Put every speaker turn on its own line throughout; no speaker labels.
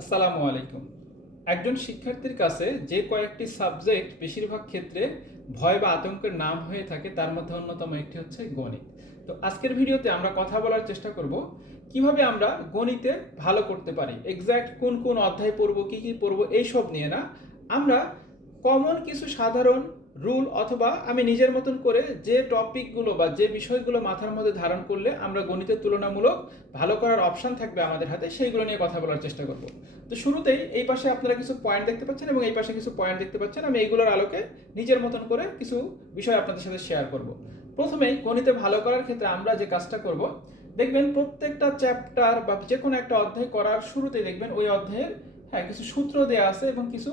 আসসালামু আলাইকুম। একজন শিক্ষার্থীর কাছে যে কয়েকটি সাবজেক্ট বেশিরভাগ ক্ষেত্রে ভয় বা আতঙ্কের নাম হয়ে থাকে, তার মধ্যে অন্যতম একটি হচ্ছে গণিত। তো আজকের ভিডিওতে আমরা কথা বলার চেষ্টা করব, কীভাবে আমরা গণিতে ভালো করতে পারি এক্স্যাক্ট কোন কোন অধ্যায় পড়ব, কি কি পড়ব, এইসব নিয়ে না। আমরা কমন কিছু সাধারণ রুল অথবা আমি নিজের মতন করে যে টপিকগুলো বা যে বিষয়গুলো মাথার মধ্যে ধারণ করলে আমরা গণিতের তুলনামূলক ভালো করার অপশন থাকবে আমাদের হাতে, সেইগুলো নিয়ে কথা বলার চেষ্টা করব। তো শুরুতেই এই পাশে আপনারা কিছু পয়েন্ট দেখতে পাচ্ছেন এবং এই পাশে কিছু পয়েন্ট দেখতে পাচ্ছেন, আমি এইগুলোর আলোকে নিজের মতন করে কিছু বিষয় আপনাদের সাথে শেয়ার করব। প্রথমেই গণিতে ভালো করার ক্ষেত্রে আমরা যে কাজটা করব, দেখবেন প্রত্যেকটা চ্যাপ্টার বা যে কোনো একটা অধ্যায় করার শুরুতেই দেখবেন ওই অধ্যায়ের হ্যাঁ কিছু সূত্র দেওয়া আছে এবং কিছু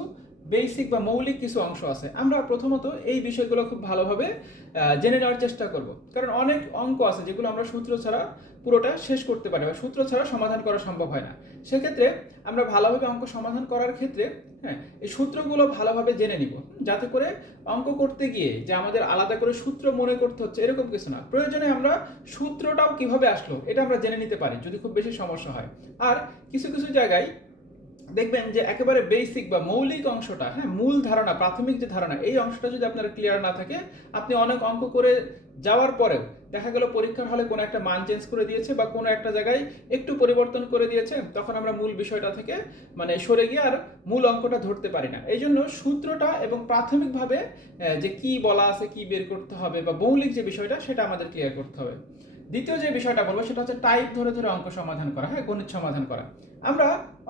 বেসিক বা মৌলিক কিছু অংশ আছে। আমরা প্রথমত এই বিষয়গুলো খুব ভালোভাবে জেনে নেওয়ার চেষ্টা করব। কারণ অনেক অঙ্ক আছে যেগুলো আমরা সূত্র ছাড়া পুরোটা শেষ করতে পারি বা সূত্র ছাড়া সমাধান করা সম্ভব হয় না। সেক্ষেত্রে আমরা ভালোভাবে অঙ্ক সমাধান করার ক্ষেত্রে হ্যাঁ এই সূত্রগুলো ভালোভাবে জেনে নিব। যাতে করে অঙ্ক করতে গিয়ে যে আমাদের আলাদা করে সূত্র মনে করতে হচ্ছে, এরকম কিছু না। প্রয়োজনে আমরা সূত্রটাও কীভাবে আসলো, এটা আমরা জেনে নিতে পারি, যদি খুব বেশি সমস্যা হয়। আর কিছু কিছু জায়গায় দেখবেন যে একেবারে বেসিক বা মৌলিক অংশটা হ্যাঁ মূল ধারণা, প্রাথমিক যে ধারণা, এই অংশটা যদি আপনার ক্লিয়ার না থাকে, আপনি অনেক অঙ্ক করে যাওয়ার পরেও দেখা গেল পরীক্ষার হলে কোনো একটা মান চেঞ্জ করে দিয়েছে বা কোনো একটা জায়গায় একটু পরিবর্তন করে দিয়েছে, তখন আমরা মূল বিষয়টা থেকে মানে সরে গিয়ে আর মূল অঙ্কটা ধরতে পারি না। এই জন্য সূত্রটা এবং প্রাথমিকভাবে যে কি বলা আছে, কি বের করতে হবে বা মৌলিক যে বিষয়টা, সেটা আমাদের ক্লিয়ার করতে হবে। দ্বিতীয় যে বিষয়টা বলব, সেটা হচ্ছে টাইপ ধরে ধরে অঙ্ক সমাধান করা হ্যাঁ গণিত সমাধান করা। আমরা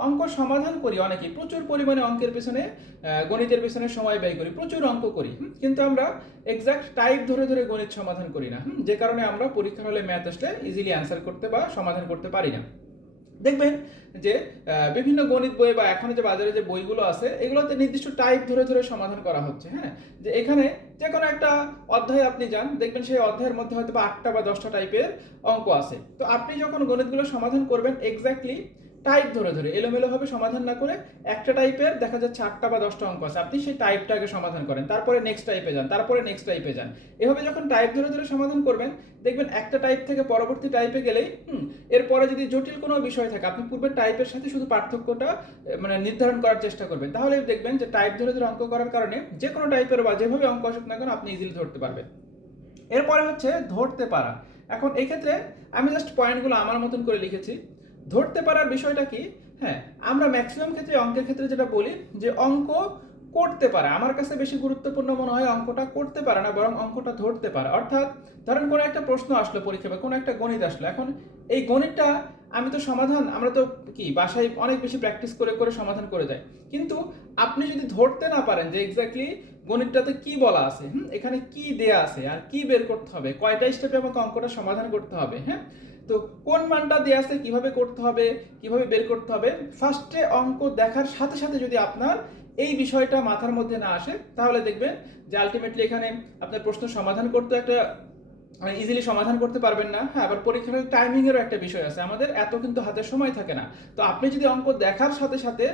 অঙ্ক সমাধান করি অনেকেই, প্রচুর পরিমাণে অঙ্কের পেছনে গণিতের পেছনে সময় ব্যয় করি, প্রচুর অঙ্ক করি কিন্তু আমরা এক্সাক্ট টাইপ ধরে ধরে গণিত সমাধান করি না যে কারণে আমরা পরীক্ষার হলে ম্যাথ আসলে ইজিলি অ্যান্সার করতে বা সমাধান করতে পারি না। দেখবেন যে বিভিন্ন গণিত বই বা এখন যে বাজারে যে বইগুলো আছে, এগুলোতে নির্দিষ্ট টাইপ ধরে ধরে সমাধান করা হচ্ছে হ্যাঁ? যে এখানে যে কোনো একটা অধ্যায় আপনি যান, দেখবেন সেই অধ্যায়ের মধ্যে হয়তো বা আটটা বা দশটা টাইপের অঙ্ক আছে। তো আপনি যখন গণিতগুলো সমাধান করবেন এক্স্যাক্টলি টাইপ ধরে ধরে, এলোমেলোভাবে সমাধান না করে একটা টাইপের দেখা যাচ্ছে আটটা বা দশটা অঙ্ক আছে। আপনি সেই টাইপটাকে সমাধান করেন, তারপরে নেক্সট টাইপে যান, তারপরে নেক্সট টাইপে যান। এভাবে যখন টাইপ ধরে ধরে সমাধান করবেন, দেখবেন একটা টাইপ থেকে পরবর্তী টাইপে গেলেই, হুম, এরপরে যদি জটিল কোনো বিষয় থাকে, আপনি পূর্বের টাইপের সাথে শুধু পার্থক্যটা মানে নির্ধারণ করার চেষ্টা করবেন। তাহলে দেখবেন যে টাইপ ধরে ধরে অঙ্ক করার কারণে যে কোনো টাইপের বা যেভাবে অঙ্ক আসুক না কেন, আপনি ইজিলি ধরতে পারবেন। এরপরে হচ্ছে ধরতে পারা। এখন এই ক্ষেত্রে আমি জাস্ট পয়েন্টগুলো আমার মতন করে লিখেছি। ধরতে পারার বিষয়টা কি? হ্যাঁ আমরা ম্যাক্সিমাম ক্ষেত্রে অঙ্কের ক্ষেত্রে যেটা বলি যে অঙ্ক করতে পারে। আমার কাছে বেশি গুরুত্বপূর্ণ মনে হয় অঙ্কটা করতে পারে না, বরং অঙ্কটা ধরতে পারে। অর্থাৎ ধরেন কোনো একটা প্রশ্ন আসলো পরীক্ষা বা কোনো একটা গণিত আসলো। এখন এই গণিতটা আমি তো সমাধান, আমরা তো কি বাসায় অনেক বেশি প্র্যাকটিস করে করে সমাধান করে যাই কিন্তু আপনি যদি ধরতে না পারেন যে এক্স্যাক্টলি গণিতটাতে কি বলা আছে, হুম, এখানে কি দেয়া আছে আর কি বের করতে হবে, কয়টা স্টেপে আমাকে অঙ্কটা সমাধান করতে হবে হ্যাঁ তো কোন মানটা দেওয়া আছে কীভাবে করতে হবে, কীভাবে বের করতে হবে ফার্স্টে অঙ্ক দেখার সাথে সাথে যদি আপনার এই বিষয়টা মাথার মধ্যে না আসে, তাহলে দেখবেন যে আলটিমেটলি এখানে আপনার প্রশ্ন সমাধান করতে একটা ইজিলি সমাধান করতে পারবেন না। হ্যাঁ আবার পরীক্ষার টাইমিংয়েরও একটা বিষয় আছে। আমাদের এত কিন্তু হাতে সময় থাকে না। তো আপনি যদি অঙ্ক দেখার সাথে সাথে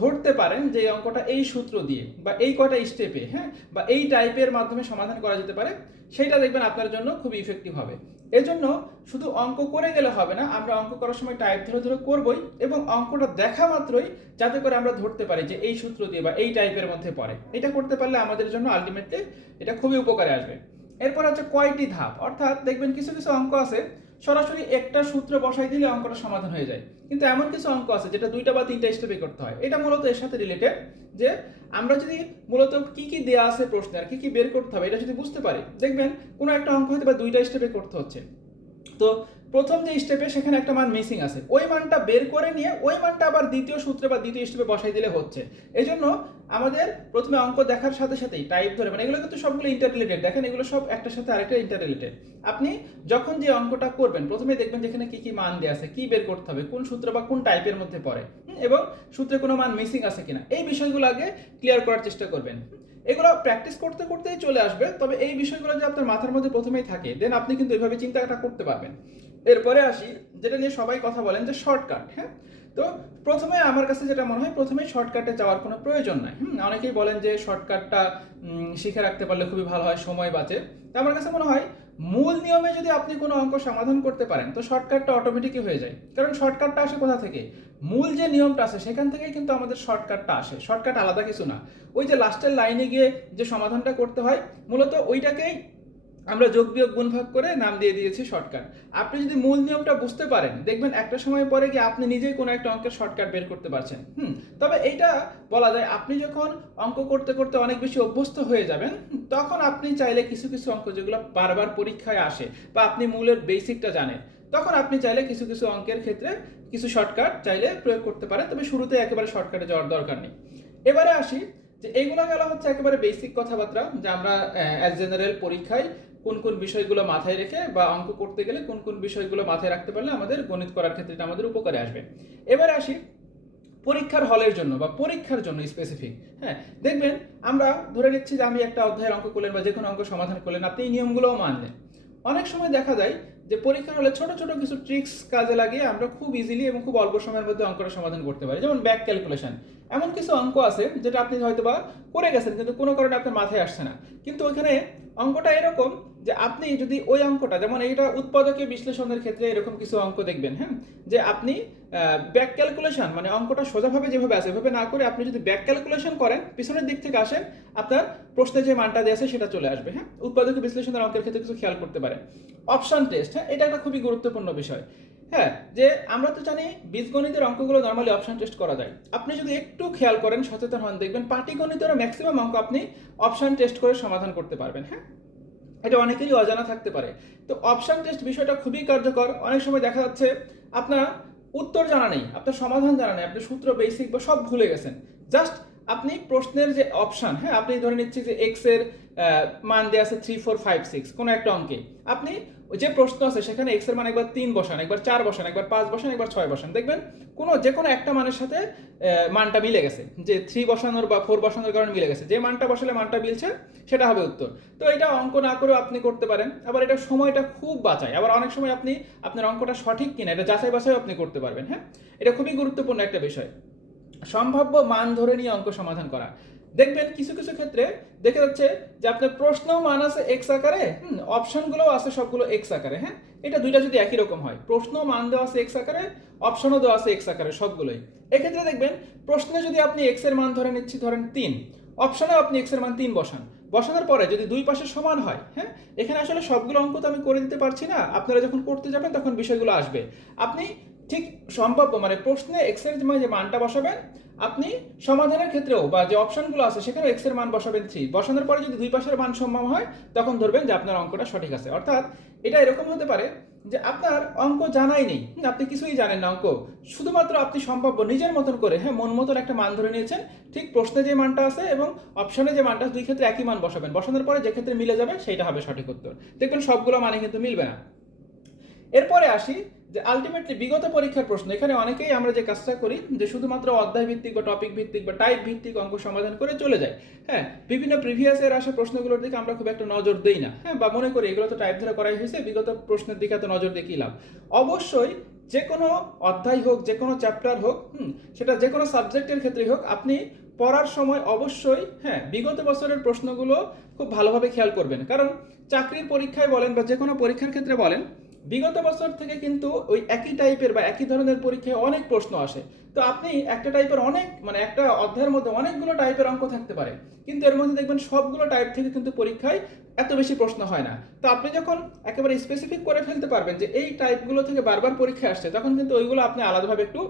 ধরতে পারেন যে এই অঙ্কটা এই সূত্র দিয়ে বা এই কটা স্টেপে হ্যাঁ বা এই টাইপের মাধ্যমে সমাধান করা যেতে পারে সেইটা দেখবেন আপনার জন্য খুব ইফেক্টিভ হবে। এজন্য শুধু অঙ্ক করে গেলে হবে না, আমরা অঙ্ক করার সময় টাইপ ধরে ধরে করবই এবং অঙ্কটা দেখা মাত্রই যাতে করে আমরা ধরতে পারি যে এই সূত্র দিয়ে বা এই টাইপের মধ্যে পড়ে। এটা করতে পারলে আমাদের জন্য আলটিমেটলি এটা খুবই উপকারে আসবে। এরপর হচ্ছে কয়টি ধাপ। অর্থাৎ দেখবেন কিছু কিছু অঙ্ক আছে, সরাসরি একটা সূত্র বসাই দিলে অঙ্কটা সমাধান হয়ে যায়। কিন্তু এমন কিছু অঙ্ক আছে যেটা দুইটা বা তিনটা স্টেপে করতে হয়। এটা মূলত এর সাথে রিলেটেড যে আমরা যদি মূলত কি কি দেয়া আছে প্রশ্নে আর কি কি বের করতে হবে, এটা যদি বুঝতে পারি, দেখবেন কোনো একটা অঙ্ক হয়তো বা দুইটা স্টেপে করতে হচ্ছে। তো প্রথম যে স্টেপে সেখানে একটা মান মিসিং আছে। ওই মানটা বের করে নিয়ে ওই মানটা আবার দ্বিতীয় সূত্রে বা দ্বিতীয় স্টেপে বসাই দিলে হচ্ছে। এই জন্য আমাদের প্রথমে অঙ্ক দেখার সাথে সাথেই টাইপ ধরে মানে এগুলো কিন্তু সবগুলো ইন্টার রিলেটেড দেখেন এগুলো সব একটার সাথে আরেকটা ইন্টার রিলেটেড আপনি যখন যে অঙ্কটা করবেন, প্রথমে দেখবেন যেখানে কি কি মান দেওয়া আছে, কি বের করতে হবে, কোন সূত্র বা কোন টাইপের মধ্যে পড়ে। এবং সূত্রে কোনো মান মিসিং আছে কিনা। এই বিষয়গুলো আগে ক্লিয়ার করার চেষ্টা করবেন। এগুলো প্র্যাকটিস করতে করতেই চলে আসবে, তবে এই বিষয়গুলো যে আপনার মাথার মধ্যে প্রথমেই থাকে দেন আপনি কিন্তু এইভাবে চিন্তাটা করতে পারবেন। এরপরে আসি, যেটা নিয়ে সবাই কথা বলেন যে শর্টকাট হ্যাঁ? তো প্রথমে আমার কাছে যেটা মনে হয় প্রথমে শর্টকাটে যাওয়ার কোনো প্রয়োজন নাই। হুম, অনেকেই বলেন যে শর্টকাটটা শিখে রাখতে পারলে খুবই ভালো হয়, সময় বাঁচে। তো আমার কাছে মনে হয়, মূল নিয়মে যদি আপনি কোনো অঙ্ক সমাধান করতে পারেন, তো শর্টকাটটা অটোমেটিকই হয়ে যায়। কারণ শর্টকাটটা আসে কোথা থেকে? মূল যে নিয়মটা আছে, সেখান থেকেই কিন্তু আমাদের শর্টকাটটা আসে। শর্টকাট আলাদা কিছু না। ওই যে লাস্টের লাইনে গিয়ে যে সমাধানটা করতে হয়, মূলত ওইটাকেই আমরা যোগ বিয়োগ গুণ ভাগ করে নাম দিয়ে দিয়েছি শর্টকাট আপনি যদি মূল নিয়মটা বুঝতে পারেন, দেখবেন একটা সময় পরে গিয়ে আপনি নিজেই কোনো একটা অঙ্কের শর্টকাট বের করতে পারছেন। হুম, তবে এইটা বলা যায়, আপনি যখন অঙ্ক করতে করতে অনেক বেশি অভ্যস্ত হয়ে যাবেন, তখন আপনি চাইলে কিছু কিছু অঙ্ক যেগুলো বারবার পরীক্ষায় আসে বা আপনি মূলের বেসিকটা জানেন, তখন আপনি চাইলে কিছু কিছু অঙ্কের ক্ষেত্রে কিছু শর্টকাট চাইলে প্রয়োগ করতে পারেন, তবে শুরুতে একেবারে শর্টকাটে যাওয়ার দরকার নেই। এবারে আসি যে, এইগুলো গেল হচ্ছে একেবারে বেসিক কথাবার্তা, যে আমরা অ্যাজ জেনারেল পরীক্ষায় কোন কোন বিষয়গুলো মাথায় রেখে বা অঙ্ক করতে গেলে কোন কোন বিষয়গুলো মাথায় রাখতে পারলে আমাদের গণিত করার ক্ষেত্রে আমাদের উপকারে আসবে। এবার আসি পরীক্ষার হলের জন্য বা পরীক্ষার জন্য স্পেসিফিক হ্যাঁ? দেখবেন আমরা ধরে নিচ্ছি যে আমি একটা অধ্যায়ের অঙ্ক করলেন বা যে কোনো অঙ্ক সমাধান করলেন, আপনি এই নিয়মগুলোও মানলেন। অনেক সময় দেখা যায় যে পরীক্ষা হলে ছোট ছোট কিছু ট্রিক্স কাজে লাগিয়ে আমরা খুব ইজিলি এবং খুব অল্প সময়ের মধ্যে অঙ্কটা সমাধান করতে পারি। যেমন ব্যাক ক্যালকুলেশন এমন কিছু অঙ্ক আছে যেটা আপনি হয়তো বা করে গেছেন কিন্তু কোনো কারণে আপনার মাথায় আসছে না। কিন্তু ওইখানে অঙ্কটা এরকম যে আপনি যদি ওই অঙ্কটা, যেমন এইটা উৎপাদকীয় বিশ্লেষণের ক্ষেত্রে এরকম কিছু অঙ্ক দেখবেন হ্যাঁ? যে আপনি ব্যাক ক্যালকুলেশন মানে অঙ্কটা সোজাভাবে যেভাবে আছে, এভাবে না করে আপনি যদি ব্যাক ক্যালকুলেশন করেন, পিছনের দিক থেকে আসেন, আপনার প্রশ্নে যে মানটা দিয়ে আছে সেটা চলে আসবে হ্যাঁ? উৎপাদক বিশ্লেষণের অঙ্কের ক্ষেত্রে কিছু খেয়াল করতে পারেন অপশন টেস্ট হ্যাঁ? এটা একটা খুবই গুরুত্বপূর্ণ বিষয় হ্যাঁ? যে আমরা তো জানি বীজগণিতের অঙ্কগুলো নর্মালি অপশন টেস্ট করা যায়। আপনি যদি একটু খেয়াল করেন, সচেতন হন, দেখবেন পাটিগণিতেরও ম্যাক্সিমাম অঙ্ক আপনি অপশন টেস্ট করে সমাধান করতে পারবেন হ্যাঁ? এটা অনেকেরই অজানা থাকতে পারে। তো অপশন টেস্ট বিষয়টা খুবই কার্যকর। অনেক সময় দেখা যাচ্ছে, আপনার উত্তর জানা নেই, আপনার সমাধান জানা নেই, আপনি সূত্র বেসিক বা সব ভুলে গেছেন। জাস্ট আপনি প্রশ্নের যে অপশান হ্যাঁ আপনি ধরে নিচ্ছি যে এক্সের মান দেওয়া আছে থ্রি ফোর ফাইভ সিক্স কোনো একটা অঙ্কে। আপনি যে প্রশ্ন আছে, সেখানে এক্সের মান একবার তিন বসান, একবার চার বসান, একবার পাঁচ বসান, একবার ছয় বসান। দেখবেন কোনো যে কোনো একটা মানের সাথে মানটা মিলে গেছে। যে থ্রি বসানোর বা ফোর বসানোর কারণে মিলে গেছে। যে মানটা বসালে মানটা মিলছে, সেটা হবে উত্তর। তো এটা অঙ্ক না করেও আপনি করতে পারেন। আবার এটা সময়টা খুব বাঁচায়। আবার অনেক সময় আপনি আপনার অঙ্কটা সঠিক কিনা, এটা যাচাই বাছাই আপনি করতে পারবেন হ্যাঁ? এটা খুবই গুরুত্বপূর্ণ একটা বিষয়। সম্ভাব্য মান ধরে নিয়ে অঙ্ক সমাধান করা। দেখবেন কিছু কিছু ক্ষেত্রে দেখা যাচ্ছে যে আপনার প্রশ্ন মান আছে এক্স আকারে, হুম অপশনগুলোও আছে সবগুলো এক্স আকারে হ্যাঁ? এটা দুইটা যদি একই রকম হয়, প্রশ্ন মান দেওয়া আছে এক্স আকারে অপশনও দেওয়া আছে এক্স আকারে, সবগুলোই। এক্ষেত্রে দেখবেন প্রশ্নে যদি আপনি এক্সের মান ধরে নিচ্ছি, ধরেন তিন অপশনেও আপনি এক্সের মান তিন বসান। বসানোর পরে যদি দুই পাশে সমান হয় হ্যাঁ এখানে আসলে সবগুলো অঙ্ক তো আমি করে দিতে পারছি না, আপনারা যখন করতে যাবেন তখন বিষয়গুলো আসবে। আপনি ঠিক সম্ভাব্য মানে প্রশ্নে এক্সের যে মানটা বসাবেন, আপনি সমাধানের ক্ষেত্রেও বা যে অপশনগুলো আছে সেখানে এক্সের মান বসাবেন থ্রি। বসানোর পরে যদি দুই পাশের মান সম্ভব হয়, তখন ধরবেন যে আপনার অঙ্কটা সঠিক আছে। অর্থাৎ এটা এরকম হতে পারে যে আপনার অঙ্ক জানাই নেই। আপনি কিছুই জানেন না অঙ্ক। শুধুমাত্র আপনি সম্ভাব্য নিজের মতন করে হ্যাঁ মন মতন একটা মান ধরে নিয়েছেন, ঠিক প্রশ্নে যে মানটা আছে এবং অপশনে যে মানটা দুই ক্ষেত্রে একই মান বসাবেন। বসানোর পরে যে ক্ষেত্রে মিলে যাবে, সেইটা হবে সঠিক উত্তর। দেখবেন সবগুলো মানে কিন্তু মিলবে না। এরপরে আসি যে আলটিমেটলি বিগত পরীক্ষার প্রশ্ন, এখানে অনেকেই আমরা যে কাজটা করি যে শুধুমাত্র অধ্যায় ভিত্তিক বা টপিক ভিত্তিক বা টাইপ ভিত্তিক অঙ্ক সমাধান করে চলে যায়। হ্যাঁ বিভিন্ন প্রিভিয়াস এর আসা প্রশ্নগুলোর দিকে আমরা খুব একটা নজর দেই না। হ্যাঁ বা মনে করি এগুলো তো টাইপ ধরে করাই হয়েছে, বিগত প্রশ্নের দিকে তো নজর দিয়ে লাভ। অবশ্যই যে কোনো অধ্যায় হোক যে কোনো চ্যাপ্টার হোক সেটা যে কোনো সাবজেক্টের ক্ষেত্রেই হোক, আপনি পড়ার সময় অবশ্যই হ্যাঁ বিগত বছরের প্রশ্নগুলো খুব ভালোভাবে খেয়াল করবেন। কারণ চাকরির পরীক্ষায় বলেন বা যে কোনো পরীক্ষার ক্ষেত্রে বলেন বিগত বছর থেকে কিন্তু ওই একই টাইপের বা একই ধরনের পরীক্ষায় অনেক প্রশ্ন আসে। তো আপনি একটা টাইপের অনেক মানে একটা অধ্যায়ের মধ্যে অনেকগুলো টাইপের অঙ্ক থাকতে পারে। কিন্তু এর মধ্যে দেখবেন সবগুলো টাইপ থেকে কিন্তু পরীক্ষায় এত বেশি প্রশ্ন হয় না। তো আপনি যখন একেবারে স্পেসিফিক করে ফেলতে পারবেন যে এই টাইপগুলো থেকে বারবার পরীক্ষা আসছে, তখন কিন্তু ওইগুলো আপনি আলাদাভাবে একটু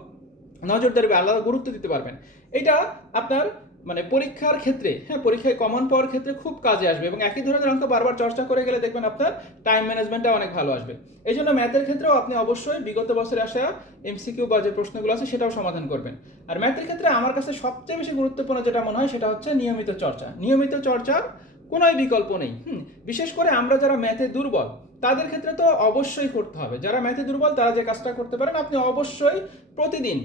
নজরদারি আলাদা গুরুত্ব দিতে পারবেন। এটা আপনার মানে পরীক্ষার ক্ষেত্রে হ্যাঁ পরীক্ষায় কমন পাওয়ার ক্ষেত্রে খুব কাজে আসবে এবং একই ধরনের অঙ্ক বারবার চর্চা করে গেলে দেখবেন আপনার টাইম ম্যানেজমেন্টটা অনেক ভালো আসবে। এই জন্য ম্যাথের ক্ষেত্রেও আপনি অবশ্যই বিগত বছরে আসা এমসিকিউ বা যে প্রশ্নগুলো আছে সেটাও সমাধান করবেন। আর ম্যাথের ক্ষেত্রে আমার কাছে সবচেয়ে বেশি গুরুত্বপূর্ণ যেটা মনে হয় সেটা হচ্ছে নিয়মিত চর্চা। নিয়মিত চর্চার কোনোই বিকল্প নেই, হুম। বিশেষ করে আমরা যারা ম্যাথে দুর্বল তাদের ক্ষেত্রে তো অবশ্যই করতে হবে। যারা ম্যাথে দুর্বল, তারা যে কাজটা করতে পারেন, আপনি অবশ্যই প্রতিদিন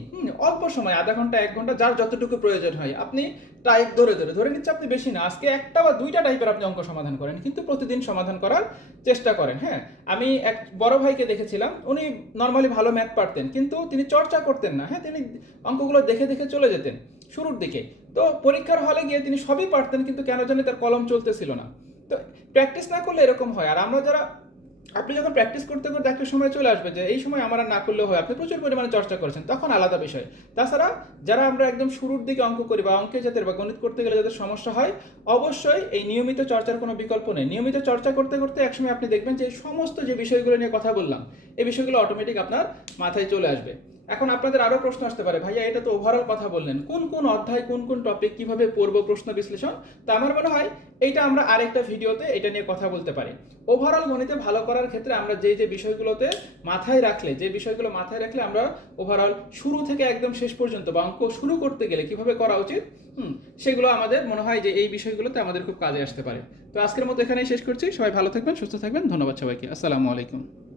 অল্প সময়, আধা ঘণ্টা, এক ঘণ্টা, যার যতটুকু প্রয়োজন হয়, আপনি টাইপ ধরে ধরে ধরে নিচ্ছে আপনি বেশি না। আজকে একটা বা দুইটা টাইপের আপনি অঙ্ক সমাধান করেন, কিন্তু প্রতিদিন সমাধান করার চেষ্টা করেন হ্যাঁ? আমি এক বড় ভাইকে দেখেছিলাম, উনি নর্মালি ভালো ম্যাথ পারতেন, কিন্তু তিনি চর্চা করতেন না হ্যাঁ? তিনি অঙ্কগুলো দেখে দেখে চলে যেতেন শুরুর দিকে। তো পরীক্ষার হলে গিয়ে তিনি সবই পারতেন, কিন্তু কেন জানি তার কলম চলতেছিল না। তো প্র্যাকটিস না করলে এরকম হয়। আর আমরা যারা আপনি যখন প্র্যাকটিস করতে করতে একটা সময় চলে আসবে যে এই সময় আমার না করলেও হয়, আপনি প্রচুর পরিমাণে চর্চা করছেন, তখন আলাদা বিষয়। তাছাড়া যারা আমরা একদম শুরুর দিকে অঙ্ক করি বা অঙ্কে যাদের বা গণিত করতে গেলে যাদের সমস্যা হয়, অবশ্যই এই নিয়মিত চর্চার কোনো বিকল্প নেই। নিয়মিত চর্চা করতে করতে একসময় আপনি দেখবেন যে সমস্ত যে বিষয়গুলো নিয়ে কথা বললাম, এই বিষয়গুলো অটোমেটিক আপনার মাথায় চলে আসবে। এখন আপনাদের আরও প্রশ্ন আসতে পারে, ভাইয়া, এটা তো ওভারঅল কথা বললেন। কোন কোন অধ্যায়, কোন কোন টপিক কীভাবে পড়ব প্রশ্ন বিশ্লেষণ? তা আমার মনে হয় এইটা আমরা আরেকটা ভিডিওতে এটা নিয়ে কথা বলতে পারি। ওভারঅল গণিতে ভালো করার ক্ষেত্রে আমরা যে যে বিষয়গুলোতে মাথায় রাখলে, যে বিষয়গুলো মাথায় রাখলে আমরা ওভারঅল শুরু থেকে একদম শেষ পর্যন্ত বা অঙ্ক শুরু করতে গেলে কীভাবে করা উচিত, হুম, সেগুলো আমাদের মনে হয় যে এই বিষয়গুলোতে আমাদের খুব কাজে আসতে পারে। তো আজকের মতো এখানেই শেষ করছি। সবাই ভালো থাকবেন, সুস্থ থাকবেন। ধন্যবাদ সবাইকে। আসসালামু আলাইকুম।